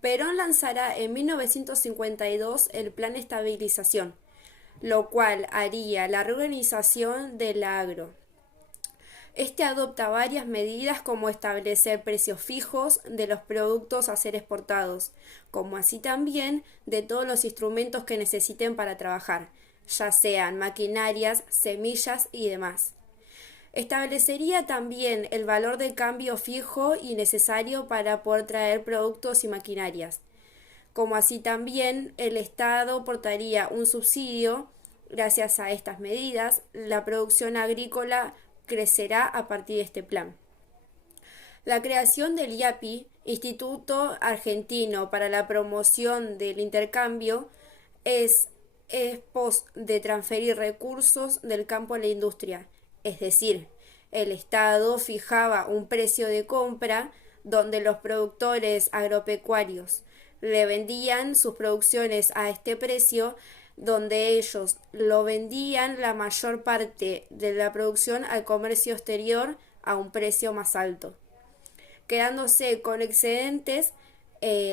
Perón lanzará en 1952 el Plan de Estabilización, lo cual haría la reorganización del agro. Este adopta varias medidas como establecer precios fijos de los productos a ser exportados, como así también de todos los instrumentos que necesiten para trabajar, ya sean maquinarias, semillas y demás. Establecería también el valor de cambio fijo y necesario para poder traer productos y maquinarias, como así también el Estado aportaría un subsidio. Gracias a estas medidas, la producción agrícola crecerá a partir de este plan. La creación del IAPI, Instituto Argentino para la Promoción del Intercambio, es pos de transferir recursos del campo a la industria, es decir, el Estado fijaba un precio de compra donde los productores agropecuarios le vendían sus producciones a este precio, donde ellos lo vendían la mayor parte de la producción al comercio exterior a un precio más alto, quedándose con excedentes.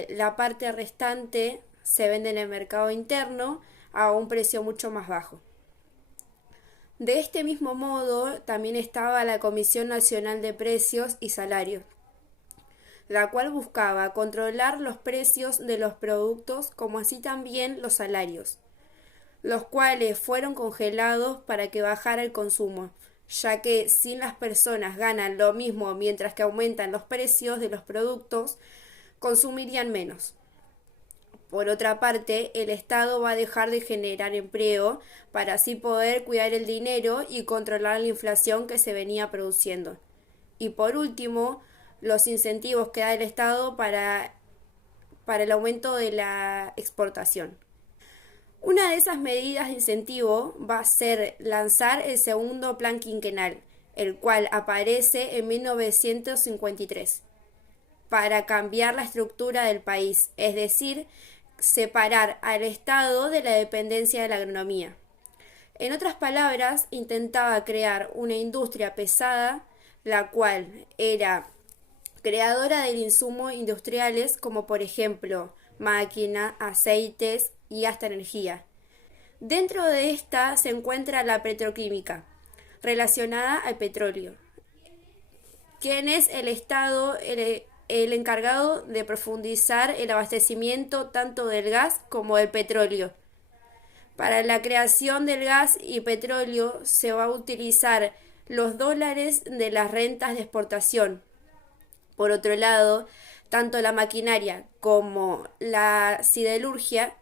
La parte restante se vende en el mercado interno a un precio mucho más bajo. De este mismo modo, también estaba la Comisión Nacional de Precios y Salarios, la cual buscaba controlar los precios de los productos como así también los salarios, los cuales fueron congelados para que bajara el consumo, ya que si las personas ganan lo mismo mientras que aumentan los precios de los productos, consumirían menos. Por otra parte, el Estado va a dejar de generar empleo para así poder cuidar el dinero y controlar la inflación que se venía produciendo. Y por último, los incentivos que da el Estado para el aumento de la exportación. Una de esas medidas de incentivo va a ser lanzar el segundo plan quinquenal, el cual aparece en 1953, para cambiar la estructura del país, es decir, separar al Estado de la dependencia de la agronomía. En otras palabras, intentaba crear una industria pesada, la cual era creadora de insumos industriales como por ejemplo máquina, aceites y hasta energía. Dentro de esta se encuentra la petroquímica, relacionada al petróleo, quien es el Estado el encargado de profundizar el abastecimiento tanto del gas como del petróleo. Para la creación del gas y petróleo se va a utilizar los dólares de las rentas de exportación. Por otro lado, tanto la maquinaria como la siderurgia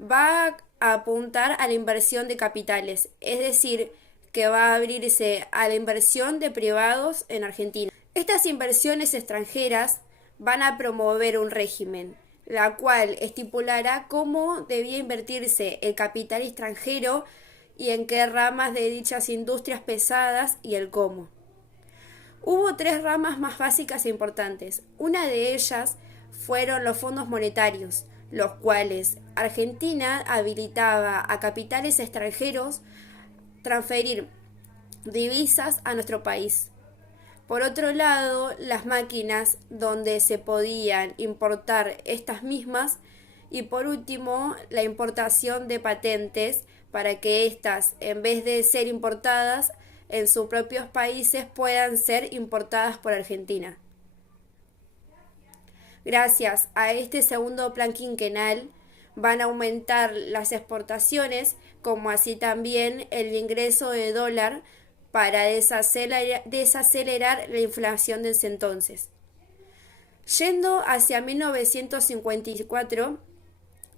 va a apuntar a la inversión de capitales, es decir, que va a abrirse a la inversión de privados en Argentina. Estas inversiones extranjeras van a promover un régimen, la cual estipulará cómo debía invertirse el capital extranjero y en qué ramas de dichas industrias pesadas y el cómo. Hubo tres ramas más básicas e importantes. Una de ellas fueron los fondos monetarios, los cuales Argentina habilitaba a capitales extranjeros transferir divisas a nuestro país. Por otro lado, las máquinas donde se podían importar estas mismas y por último, la importación de patentes para que éstas, en vez de ser importadas en sus propios países, puedan ser importadas por Argentina. Gracias a este segundo plan quinquenal van a aumentar las exportaciones, como así también el ingreso de dólar para desacelerar la inflación de ese entonces. Yendo hacia 1954,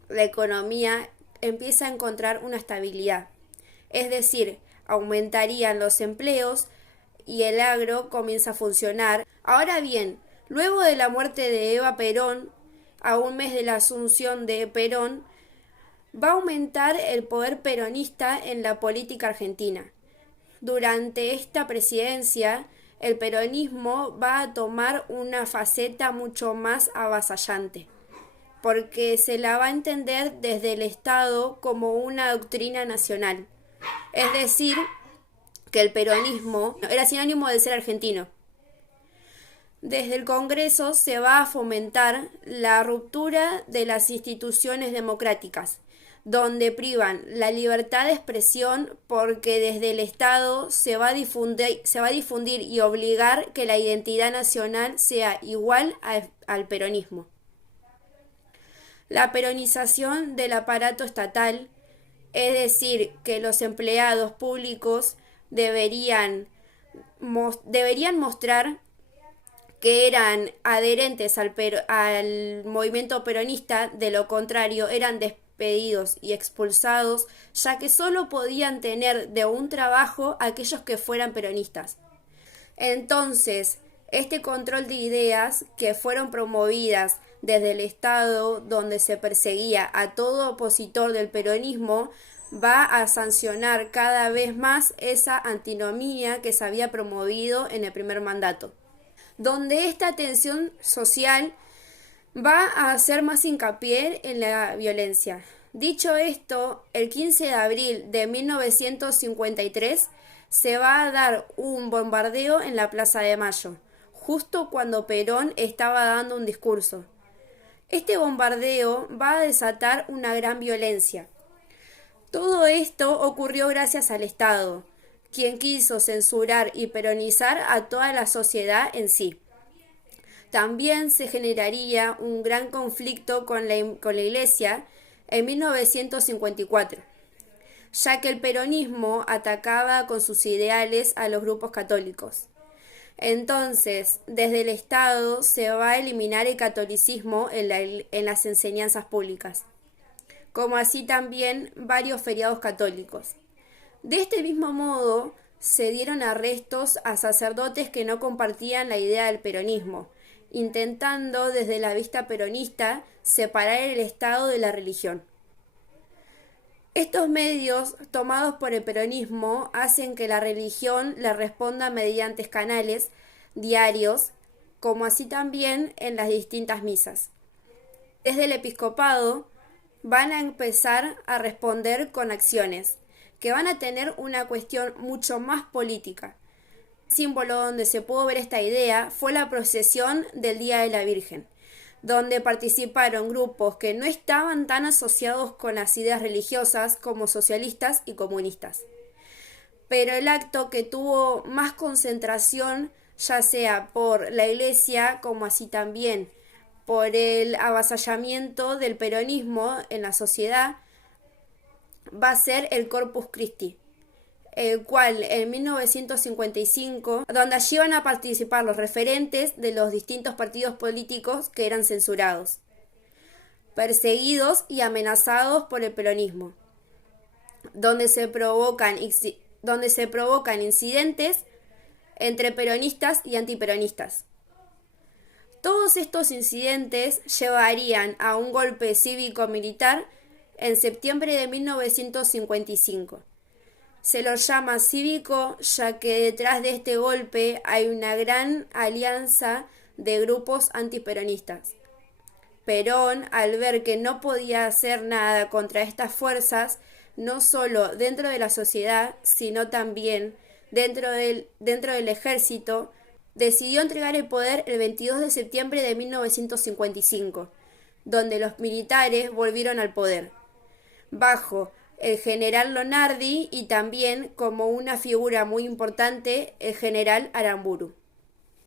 la economía empieza a encontrar una estabilidad, es decir, aumentarían los empleos y el agro comienza a funcionar. Ahora bien, luego de la muerte de Eva Perón, a un mes de la asunción de Perón, va a aumentar el poder peronista en la política argentina. Durante esta presidencia, el peronismo va a tomar una faceta mucho más avasallante, porque se la va a entender desde el Estado como una doctrina nacional. Es decir, que el peronismo era sinónimo de ser argentino. Desde el Congreso se va a fomentar la ruptura de las instituciones democráticas, donde privan la libertad de expresión porque desde el Estado se va a difundir y obligar que la identidad nacional sea igual al peronismo. La peronización del aparato estatal, es decir, que los empleados públicos deberían mostrar que eran adherentes al movimiento peronista, de lo contrario eran despedidos y expulsados, ya que solo podían tener de un trabajo aquellos que fueran peronistas. Entonces, este control de ideas que fueron promovidas desde el Estado, donde se perseguía a todo opositor del peronismo, va a sancionar cada vez más esa antinomía que se había promovido en el primer mandato, donde esta tensión social va a hacer más hincapié en la violencia. Dicho esto, el 15 de abril de 1953 se va a dar un bombardeo en la Plaza de Mayo, justo cuando Perón estaba dando un discurso. Este bombardeo va a desatar una gran violencia. Todo esto ocurrió gracias al Estado, quien quiso censurar y peronizar a toda la sociedad en sí. También se generaría un gran conflicto con la Iglesia en 1954, ya que el peronismo atacaba con sus ideales a los grupos católicos. Entonces, desde el Estado se va a eliminar el catolicismo en las enseñanzas públicas, como así también varios feriados católicos. De este mismo modo, se dieron arrestos a sacerdotes que no compartían la idea del peronismo, intentando desde la vista peronista separar el Estado de la religión. Estos medios tomados por el peronismo hacen que la religión le responda mediante canales diarios, como así también en las distintas misas. Desde el episcopado van a empezar a responder con acciones que van a tener una cuestión mucho más política. El símbolo donde se pudo ver esta idea fue la procesión del Día de la Virgen, donde participaron grupos que no estaban tan asociados con las ideas religiosas como socialistas y comunistas. Pero el acto que tuvo más concentración, ya sea por la Iglesia como así también por el avasallamiento del peronismo en la sociedad, va a ser el Corpus Christi, el cual en 1955, donde allí van a participar los referentes de los distintos partidos políticos que eran censurados, perseguidos y amenazados por el peronismo, donde se provocan incidentes entre peronistas y antiperonistas. Todos estos incidentes llevarían a un golpe cívico-militar en septiembre de 1955. Se lo llama cívico ya que detrás de este golpe hay una gran alianza de grupos antiperonistas. Perón, al ver que no podía hacer nada contra estas fuerzas, no solo dentro de la sociedad, sino también dentro del ejército, decidió entregar el poder el 22 de septiembre de 1955, donde los militares volvieron al poder, bajo el general Lonardi y también como una figura muy importante el general Aramburu.